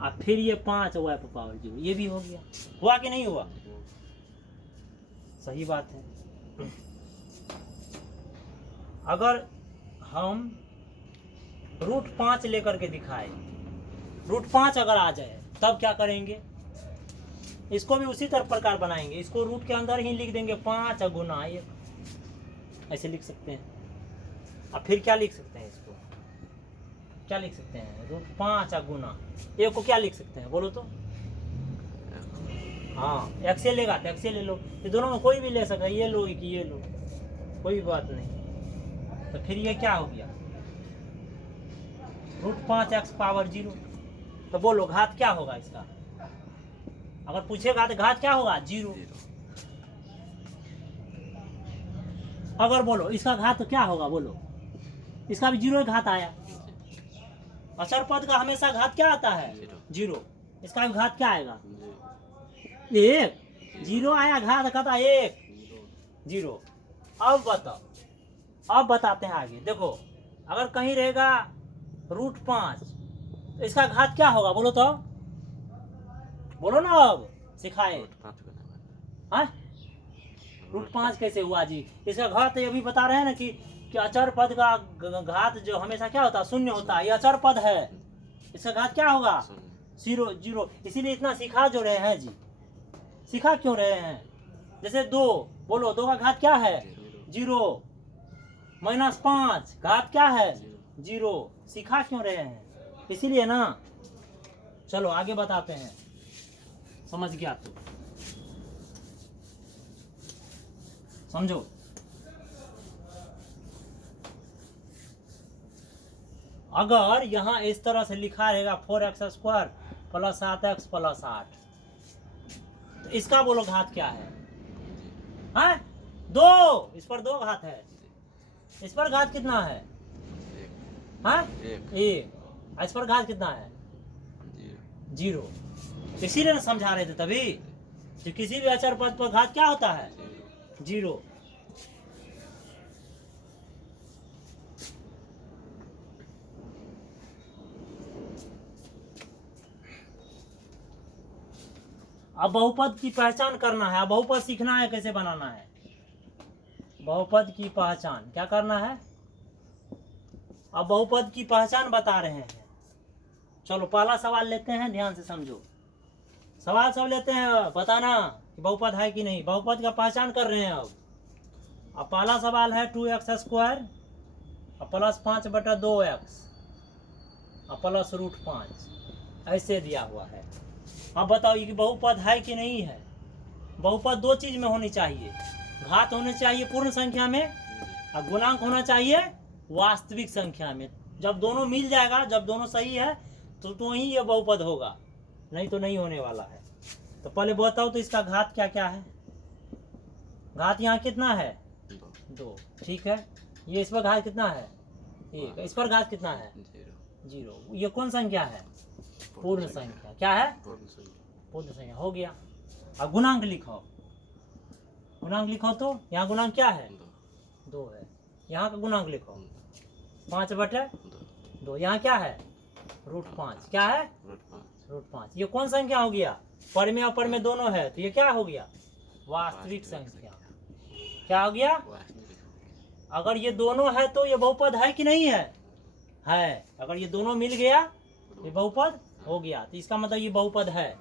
और फिर ये 5 y पावर 0, ये भी हो गया। हुआ कि नहीं हुआ, सही बात है। अगर हम √5 लेकर के दिखाए, √5 अगर आ जाए तब क्या करेंगे, इसको भी उसी तरह प्रकार बनाएंगे, इसको रूट के अंदर ही लिख देंगे 5 गुना 1, ऐसे लिख सकते हैं। अब फिर क्या लिख सकते हैं, इसको क्या लिख सकते हैं, √5 गुना 1 को क्या लिख सकते हैं बोलो तो। हाँ एक्स लेगा तो एक्स ले लो, ये दोनों में कोई भी ले सकता है, ये लो कि ये लो, कोई बात नहीं। तो फिर ये क्या हो गया, √5x पावर 0। तो बोलो घात क्या होगा इसका, अगर पूछेगा तो घात क्या होगा, 0। अगर बोलो इसका घात तो क्या होगा बोलो, इसका भी 0 घात आया। अचर पद का हमेशा घात क्या आता है, 0। इसका भी घात क्या आएगा, 1। 0 आया, घात कहता 1 0। अब बताओ, अब बताते हैं आगे। देखो अगर कहीं रहेगा √5 तो इसका घात क्या होगा बोलो तो, बोलो ना, अब सिखाए। हाँ √5 कैसे हुआ जी, इसका घात अभी बता रहे हैं ना कि अचर पद का घात जो हमेशा क्या होता है, 0 होता है। ये अचर पद है, इसका घात क्या होगा, 0। इसीलिए इतना सिखा जो रहे हैं जी, सिखा क्यों रहे हैं। जैसे 2 बोलो, 2 का घात क्या है, 0। -5 घात क्या है, 0। सिखा क्यों रहे हैं, इसीलिए ना। चलो आगे बताते हैं, समझ गया तो समझो। अगर यहाँ इस तरह से लिखा रहेगा 4x² + 7x + 8, तो इसका बोलो घात क्या है, हाँ 2, इस पर 2 घात है, इस पर घात कितना है, हाँ 1। इस पर घात कितना है, 0। इसीलिए समझा रहे थे तभी, तो किसी भी अचर पद पर घात क्या होता है, 0। अब बहुपद की पहचान करना है, अब बहुपद सीखना है कैसे बनाना है। बहुपद की पहचान क्या करना है, अब बहुपद की पहचान बता रहे हैं। चलो पहला सवाल लेते हैं, ध्यान से समझो। सवाल सब लेते हैं, बताना कि बहुपद है कि नहीं, बहुपद का पहचान कर रहे हैं। अब पहला सवाल है 2x² + 5/2x + √5 ऐसे दिया हुआ है। अब बताओ ये कि बहुपद है कि नहीं है। बहुपद 2 चीज में होनी चाहिए, घात होने चाहिए पूर्ण संख्या में, और गुणांक होना चाहिए वास्तविक संख्या में। जब दोनों मिल जाएगा, जब दोनों सही है तो ही ये बहुपद होगा, नहीं तो नहीं होने वाला है। तो पहले बताओ तो इसका घात क्या क्या है। घात यहाँ कितना है, 2, ठीक है। ये इस पर घात कितना है, 1। इस पर घात कितना है, 0। ये कौन संख्या है, पूर्ण संख्या। क्या है, पूर्ण संख्या, हो गया। अब गुणांक लिखो, गुणांक लिखो तो यहाँ गुणांक क्या है, 2 है। यहाँ का गुणांक लिखो 5/2। यहाँ क्या है, √5। क्या है, √5। ये कौन संख्या हो गया, पर में अपर में दोनों है, तो ये क्या हो गया, वास्तविक संख्या। क्या हो गया, अगर ये दोनों है तो ये बहुपद है कि नहीं है, अगर ये दोनों मिल गया ये बहुपद हो गया। तो इसका मतलब ये बहुपद है।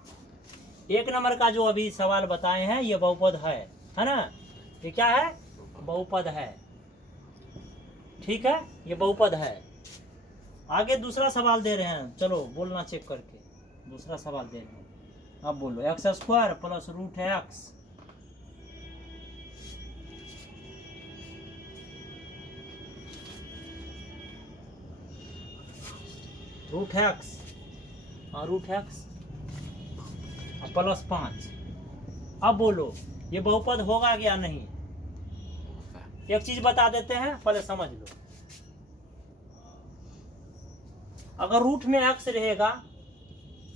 1 नंबर का जो अभी सवाल बताए हैं ये बहुपद है ना। ये क्या है, बहुपद है, ठीक है, ये बहुपद है। आगे दूसरा सवाल दे रहे हैं, चलो बोलना चेक करके। दूसरा सवाल दे रहे हैं, अब बोलो x² + √x रूट एक्स और रूट एक्स प्लस 5। अब बोलो ये बहुपद होगा या नहीं? एक चीज बता देते हैं, पहले समझ लो। अगर रूट में एक्स रहेगा,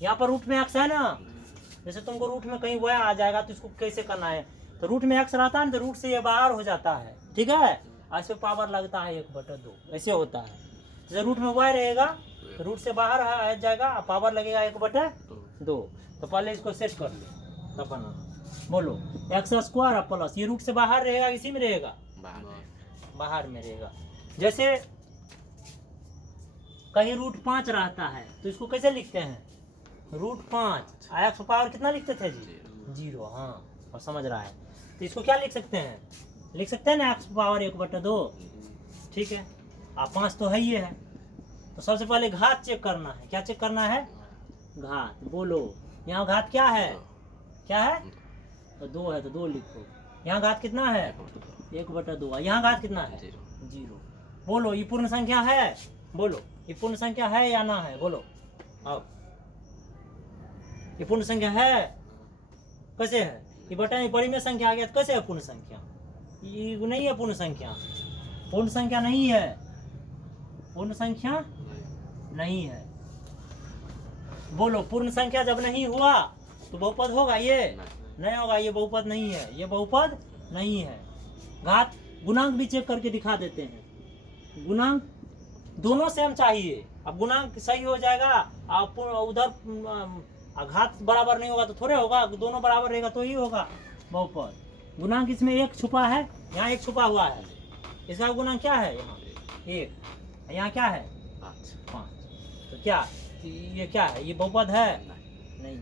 यहाँ पर रूट में एक्स है ना, जैसे तुमको रूट में कहीं वह आ जाएगा तो इसको कैसे करना है, तो रूट में एक्स रहता है ना, तो रूट से ये बाहर हो जाता है, ठीक है। ऐसे पावर लगता है 1/2, ऐसे होता है। जैसे रूट में वह रहेगा तो रूट से बाहर आ जाएगा, पावर लगेगा 1/2। तो पहले इसको सेट कर लो तब बनाना। बोलो एक्स स्क्वायर प्लस, ये रूट से बाहर रहेगा, इसी में रहेगा, बाहर में रहेगा। जैसे कहीं रूट 5 रहता है तो इसको कैसे लिखते हैं? रूट 5। एक्स पावर कितना लिखते थे जी? 0। हाँ, और समझ रहा है तो इसको क्या लिख सकते हैं? लिख सकते हैं ना एक्स पावर 1/2, ठीक है। 5 तो है ही है। तो सबसे पहले घात चेक करना है। क्या चेक करना है? घात। बोलो यहाँ घात क्या है? क्या है? तो 2 है तो 2 लिखो। यहाँ घात कितना है? 1/2। यहाँ घात कितना है? 0। बोलो ये पूर्ण संख्या है? बोलो ये पूर्ण संख्या है या ना है? बोलो आओ, ये पूर्ण संख्या है? कैसे है? ये बटा ये बड़ी में संख्या आ गया तो कैसे है पूर्ण संख्या? ये नहीं है पूर्ण संख्या, पूर्ण संख्या नहीं है, पूर्ण संख्या नहीं है। बोलो पूर्ण संख्या जब नहीं हुआ तो बहुपद होगा? ये नहीं होगा, ये बहुपद नहीं है, ये बहुपद नहीं है। घात गुणांक भी चेक करके दिखा देते हैं। गुणांक दोनों सेम चाहिए। अब गुणांक सही हो जाएगा, आप उधर घात बराबर नहीं होगा तो थोड़े होगा, दोनों बराबर रहेगा तो ही होगा बहुपद। गुणांक इसमें एक छुपा है, यहाँ एक छुपा हुआ है। इसका गुणांक क्या है? यहाँ 1, यहाँ क्या है? 5। तो क्या ये क्या है? ये बहुपद है? नहीं,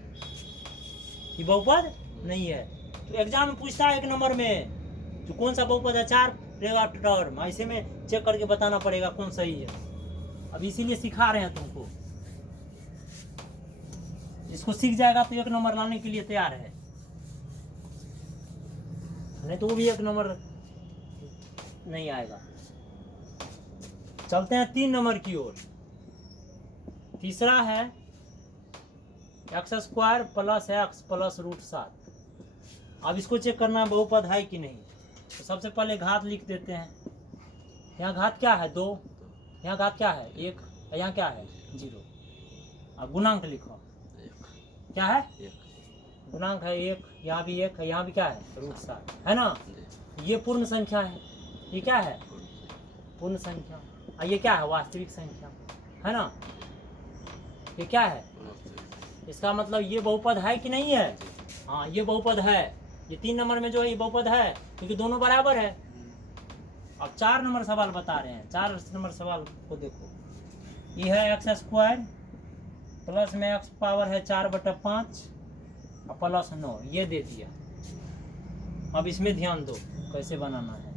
ये बहुपद नहीं है। तो एग्जाम में पूछता है 1 नंबर में तो कौन सा बहुपद है? 4 रहेगा टर्म, ऐसे में चेक करके बताना पड़ेगा कौन सही है। अब इसीलिए सिखा रहे हैं तुमको, इसको सीख जाएगा तो 1 नंबर लाने के लिए तैयार है, नहीं तो वो भी 1 नंबर नहीं आएगा। चलते हैं 3 नंबर की ओर। तीसरा है x² plus x plus root 7। अब इसको चेक करना है बहुपद है कि नहीं। तो सबसे पहले घात लिख देते हैं। यहाँ घात क्या है? 2। यहाँ घात क्या है? 1। यहाँ क्या है? 0। अब गुणांक लिखो। क्या है? गुणांक है 1, यहाँ भी 1 है, यहाँ भी क्या है? रूट 7 है ना। ये पूर्ण संख्या है, ये क्या है? पूर्ण संख्या। और ये क्या है? वास्तविक संख्या है ना। ये क्या है? इसका मतलब ये बहुपद है कि नहीं है? हाँ ये बहुपद है। ये 3 नंबर में जो है ये बहुपद है क्योंकि दोनों बराबर है। अब 4 नंबर सवाल बता रहे हैं। 4 नंबर सवाल को देखो। ये है x² प्लस में x पावर है 4/5 और प्लस 9, ये दे दिया। अब इसमें ध्यान दो कैसे बनाना है।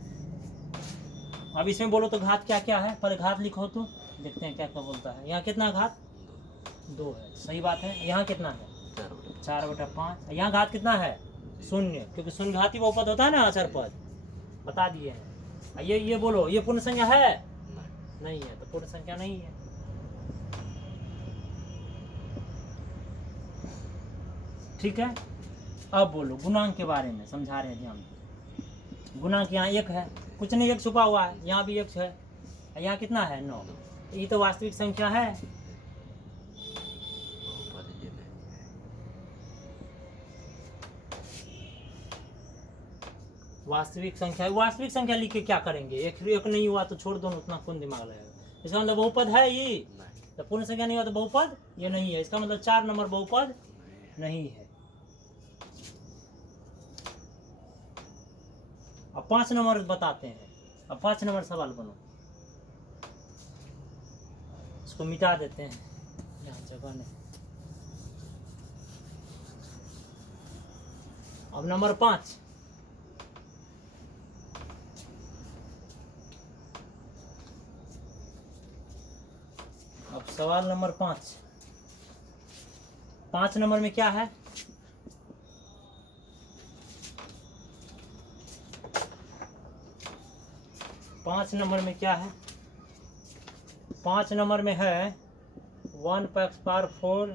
अब इसमें बोलो तो घात क्या क्या है? पहले घात लिखो तो देखते हैं क्या क्या बोलता है। यहाँ कितना घात? 2 है, सही बात है। यहाँ कितना है? 4/5। यहाँ घात कितना है? 0, क्योंकि शून्य घाती बहुपद होता है ना अचर पद, बता दिए हैं। ये बोलो ये पूर्ण संख्या है? नहीं है, तो पूर्ण संख्या नहीं है। ठीक है। अब बोलो गुणांक के बारे में समझा रहे हैं, ध्यान। गुणांक यहाँ 1 है, कुछ नहीं 1 छुपा हुआ है, यहाँ भी 1 है, यहाँ कितना है? 9। ये तो वास्तविक संख्या है। वास्तविक संख्या, वास्तविक संख्या लिख के क्या करेंगे? एक नहीं हुआ तो छोड़ दो, उतना कौन दिमाग लगाएगा। इसका मतलब बहुपद है ये, तो पूर्ण संख्या नहीं हुआ तो बहुपद ये नहीं है। इसका मतलब 4 नंबर बहुपद नहीं है। अब 5 नंबर बताते हैं। अब 5 नंबर सवाल बनो, इसको मिटा देते हैं, यहाँ जगह नहीं। अब नंबर 5, अब सवाल नंबर 5। 5 नंबर में क्या है? पाँच नंबर में क्या है? 5 नंबर में है 1 पर एक्स पावर 4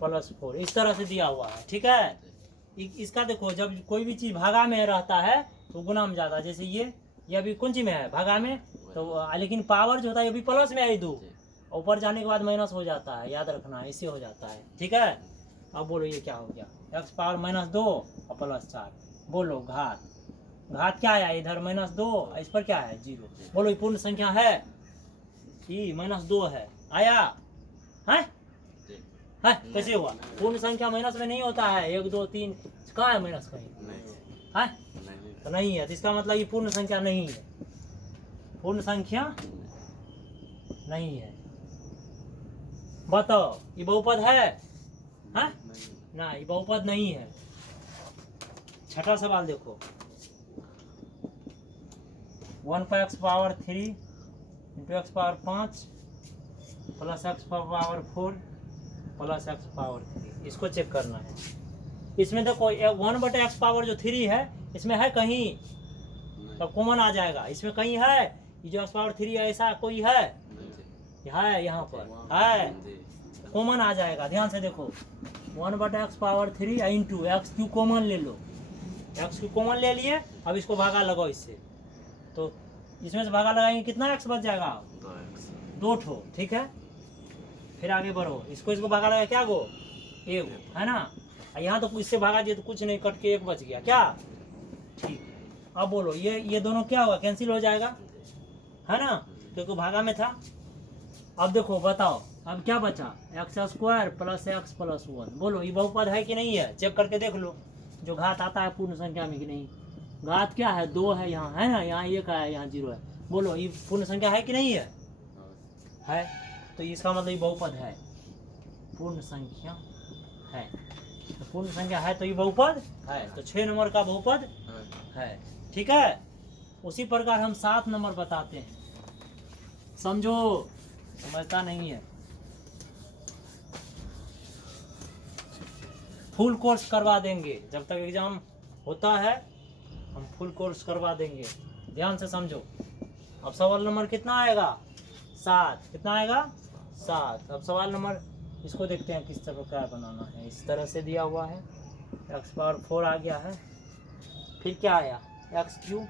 प्लस 4 इस तरह से दिया हुआ है। ठीक है, इसका देखो जब कोई भी चीज़ भागा में रहता है तो गुना में जाता है। जैसे ये अभी कौन चीज में है, भागा में, तो लेकिन पावर जो होता है ये भी प्लस में है, 2 ऊपर जाने के बाद माइनस हो जाता है, याद रखना है, इससे हो जाता है। ठीक है, अब बोलो ये क्या हो गया, एक्स पावर -2 और प्लस 4। बोलो घात क्या आया, इधर -2, इस पर क्या है 0। बोलो ये पूर्ण संख्या है कि -2 है, आया है कैसे हुआ? पूर्ण संख्या माइनस में नहीं होता है, 1 2 3 कहाँ है माइनस, कहीं है तो नहीं है, तो इसका मतलब ये पूर्ण संख्या नहीं है, पूर्ण संख्या नहीं है। बताओ ये बहुपद है? ना, ये बहुपद नहीं है। छठा सवाल देखो, 1 पर x power 3 into x power 5 plus x power 4 plus x power 3, इसको चेक करना है। इसमें देखो 1/x पावर जो 3 है इसमें है कहीं, तो कॉमन आ जाएगा, इसमें कहीं है, ये जो एक्स पावर 3 है ऐसा कोई है यहाँ पर है, कॉमन आ जाएगा। ध्यान से देखो 1/x power 3 into x Q common ले लो, एक्स क्यू कॉमन ले लिए, अब इसको भागा लगाओ इससे, तो इसमें से भागा लगाएंगे कितना एक्स बच जाएगा, 2 ठो। ठीक है, फिर आगे बढ़ो, इसको भागा लगा क्या गो, 1 है ना, यहाँ तो इससे भागा दिए तो कुछ नहीं, कट के 1 बच गया क्या, ठीक है। अब बोलो ये दोनों क्या होगा, कैंसिल हो जाएगा है ना, क्योंकि भागा में था। अब देखो बताओ अब क्या बचा, x² प्लस x प्लस 1। बोलो ये बहुपद है कि नहीं है, चेक करके देख लो, जो घात आता है पूर्ण संख्या में कि नहीं। घात क्या है, 2 है यहाँ, है ना, यहाँ 1 है, यहाँ 0 है। बोलो ये पूर्ण संख्या है कि नहीं है, तो इसका मतलब ये बहुपद है, पूर्ण संख्या है, तो पूर्ण संख्या है तो ये बहुपद है, तो 6 नंबर का बहुपद है। ठीक है, उसी प्रकार हम 7 नंबर बताते हैं, समझो, समझता नहीं है। फुल कोर्स करवा देंगे, जब तक एग्जाम होता है हम फुल कोर्स करवा देंगे, ध्यान से समझो। अब सवाल नंबर कितना आएगा, 7, कितना आएगा 7। अब सवाल नंबर इसको देखते हैं किस तरह क्या बनाना है। इस तरह से दिया हुआ है, एक्स पावर 4 आ गया है, फिर क्या आया x³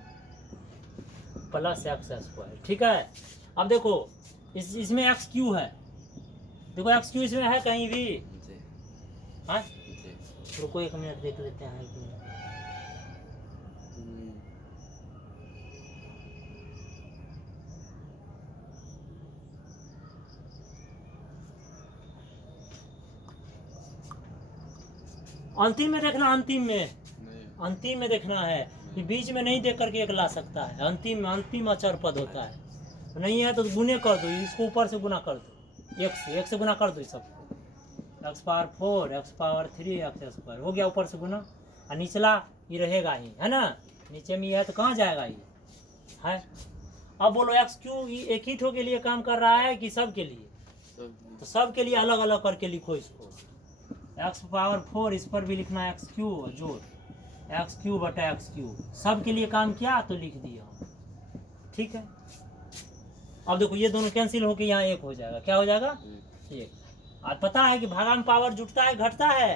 प्लस x²। ठीक है, अब देखो इसमें x³ है, देखो x³ इसमें है कहीं भी, हाँ रुको 1 मिनट देख लेते हैं कि अंतिम में देखना, अंतिम में देखना है, कि बीच में नहीं देख करके 1 ला सकता है, अंतिम अचर पद होता है, नहीं है तो गुने कर दो, इसको ऊपर से गुना कर दो, 1 से गुना कर दो सबको, x power 4 x power 3 x² हो गया, ऊपर से गुना, और निचला ये रहेगा ही, है ना, नीचे में ये है तो कहाँ जाएगा ये है। अब बोलो x³ एक ही ठो के लिए काम कर रहा है कि सब के लिए, तो सब के लिए अलग अलग करके लिखो इसको, एक्स पावर 4 इस पर भी लिखना है x³ जोड़ x³ बटा x³, सब के लिए काम किया तो लिख दिया। ठीक है, अब देखो ये दोनों कैंसिल होके यहाँ 1 हो जाएगा, क्या हो जाएगा 1। आज पता है कि भागा में पावर जुटता है घटता है,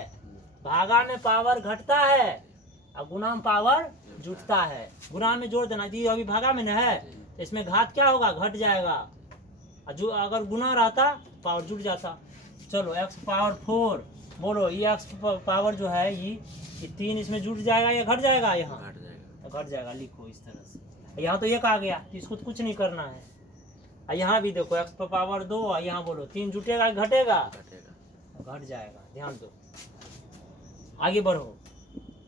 भागा में पावर घटता है और गुणा में पावर जुटता है, गुणा में जोड़ देना, जी अभी भागा में न है तो इसमें घात क्या होगा, घट जाएगा, और जो अगर गुणा रहता पावर जुट जाता। चलो एक्स पावर 4, बोलो ये एक्स पावर जो है ये 3 इसमें जुट जाएगा या घट जाएगा, यहाँ घट जाएगा, लिखो इस तरह से। यहाँ तो 1 आ गया तो इसको तो कुछ नहीं करना है, और यहाँ भी देखो एक्स पावर 2, और यहाँ बोलो 3 जुटेगा घटेगा, घट जाएगा, ध्यान दो। आगे बढ़ो,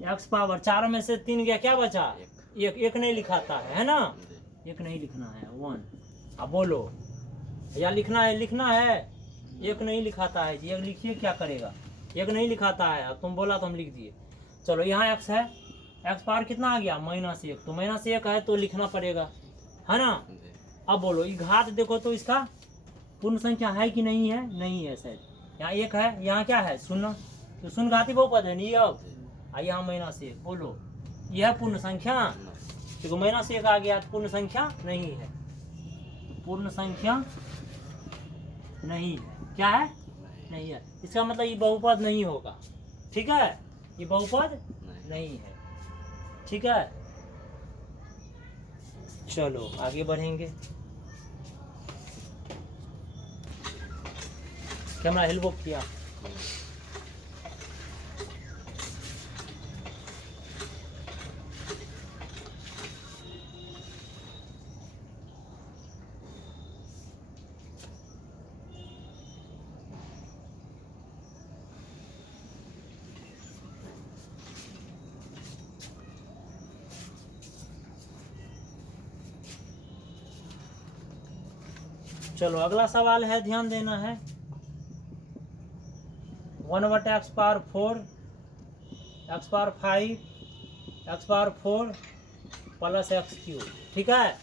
एक्स पावर 4 में से 3 गया, क्या बचा, 1 नहीं लिखाता है ना, 1 नहीं लिखना है 1। अब बोलो या लिखना है 1 नहीं लिखाता है जी, 1 लिखिए क्या करेगा, 1 नहीं लिखाता है, अब तुम बोला तो हम लिख दिए। चलो यहाँ x है, एक्स पावर कितना आ गया -1, तो -1 है तो लिखना पड़ेगा, है ना। अब बोलो ये घात देखो तो इसका पूर्ण संख्या है कि नहीं है, नहीं है शायद, यहाँ 1 है, यहाँ क्या है 0, तो शून्य घाती बहुपद है नहीं। अब यहाँ -1, बोलो यह पूर्ण संख्या, देखो -1 आ गया तो पूर्ण संख्या नहीं है, पूर्ण संख्या नहीं है। क्या है? नहीं है। इसका मतलब ये बहुपद नहीं होगा। ठीक है, ये बहुपद नहीं है। ठीक है, चलो आगे बढ़ेंगे। कैमरा हिल किया। चलो अगला सवाल है, ध्यान देना है। 1/x⁴ x⁴ x⁴ plus x³ ठीक है।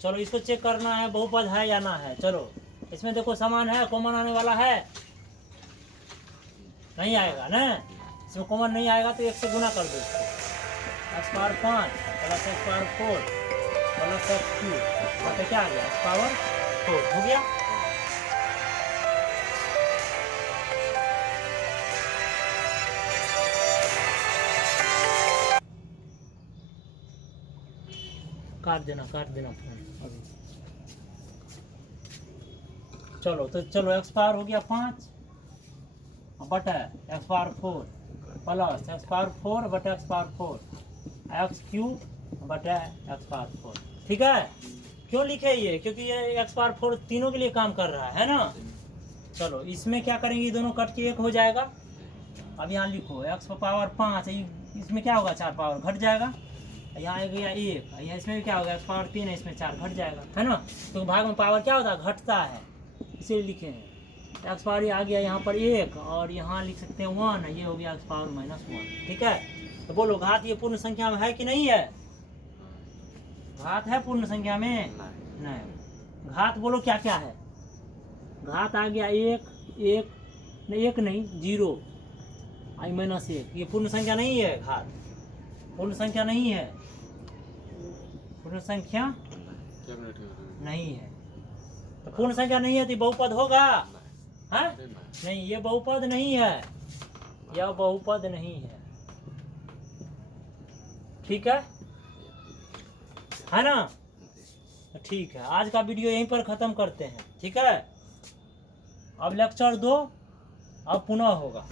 चलो इसको चेक करना है बहुपद है या ना है। चलो इसमें देखो समान है, कॉमन आने वाला है? नहीं आएगा ना। इसमें कॉमन नहीं आएगा तो 1 से गुना कर दो इसको। x⁴ 5 plus x⁴ plus x³ मतलब क्या आ गया? x⁴ हो गया। काट देना फोन अभी। चलो तो चलो x⁴ हो गया 5 बटा x⁴ प्लस x⁴ बटा x⁴ x³ बटा x⁴। ठीक है, क्यों लिखे ये? क्योंकि ये x⁴ तीनों के लिए काम कर रहा है ना। चलो इसमें क्या करेंगे, दोनों कट के 1 हो जाएगा। अब यहाँ लिखो x⁴ 5, इसमें क्या होगा? 4 पावर घट जाएगा। यहाँ आ गया 1, यहाँ इसमें भी क्या होगा? x⁴ 3 है, इसमें 4 घट जाएगा, है ना। तो भाग में पावर क्या होता है? घटता है, इसीलिए लिखे हैं। x⁴ आ गया यहाँ पर 1 और यहाँ लिख सकते हैं 1, ये हो गया x⁴ -1। ठीक है, तो बोलो घात ये पूर्ण संख्या में है कि नहीं है? घात है पूर्ण संख्या में? नहीं। घात बोलो क्या क्या है? घात आ गया 1 नहीं 0 -1, ये पूर्ण संख्या नहीं है। घात पूर्ण संख्या नहीं है, पूर्ण संख्या नहीं है। तो पूर्ण संख्या नहीं है तो बहुपद होगा? हाँ नहीं, ये बहुपद नहीं है, यह बहुपद नहीं है। ठीक है ना। ठीक है, आज का वीडियो यहीं पर खत्म करते हैं। ठीक है, अब लेक्चर 2 अब पुनः होगा।